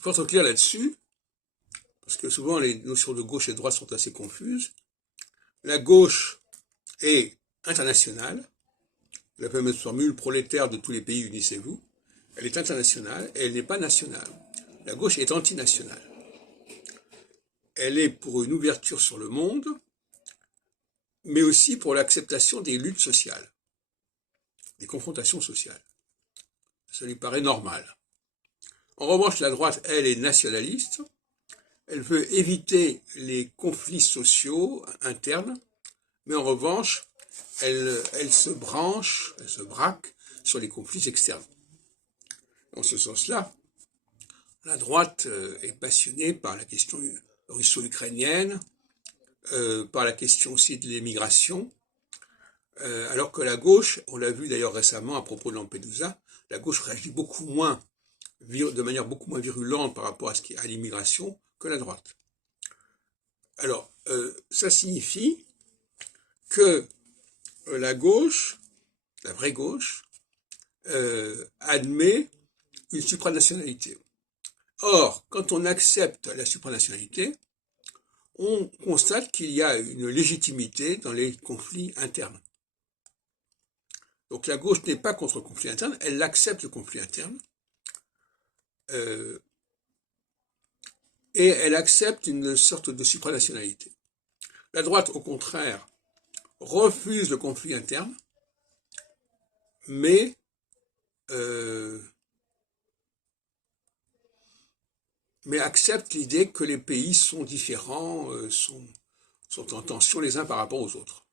Il faut être clair là-dessus, parce que souvent les notions de gauche et de droite sont assez confuses. La gauche est internationale, la fameuse formule prolétaire de tous les pays, unissez-vous. Elle est internationale et elle n'est pas nationale. La gauche est antinationale. Elle est pour une ouverture sur le monde, mais aussi pour l'acceptation des luttes sociales, des confrontations sociales. Ça lui paraît normal. En revanche, la droite, elle, est nationaliste. Elle veut éviter les conflits sociaux internes, mais en revanche, elle se branche, elle se braque sur les conflits externes. Dans ce sens-là, la droite est passionnée par la question russo-ukrainienne, par la question aussi de l'émigration, alors que la gauche, on l'a vu d'ailleurs récemment à propos de Lampedusa, la gauche réagit beaucoup moins, de manière beaucoup moins virulente par rapport à l'immigration que la droite. Alors, ça signifie que la gauche, la vraie gauche, admet une supranationalité. Or, quand on accepte la supranationalité, on constate qu'il y a une légitimité dans les conflits internes. Donc la gauche n'est pas contre le conflit interne, elle accepte le conflit interne, et elle accepte une sorte de supranationalité. La droite, au contraire, refuse le conflit interne, mais accepte l'idée que les pays sont différents, sont en tension les uns par rapport aux autres.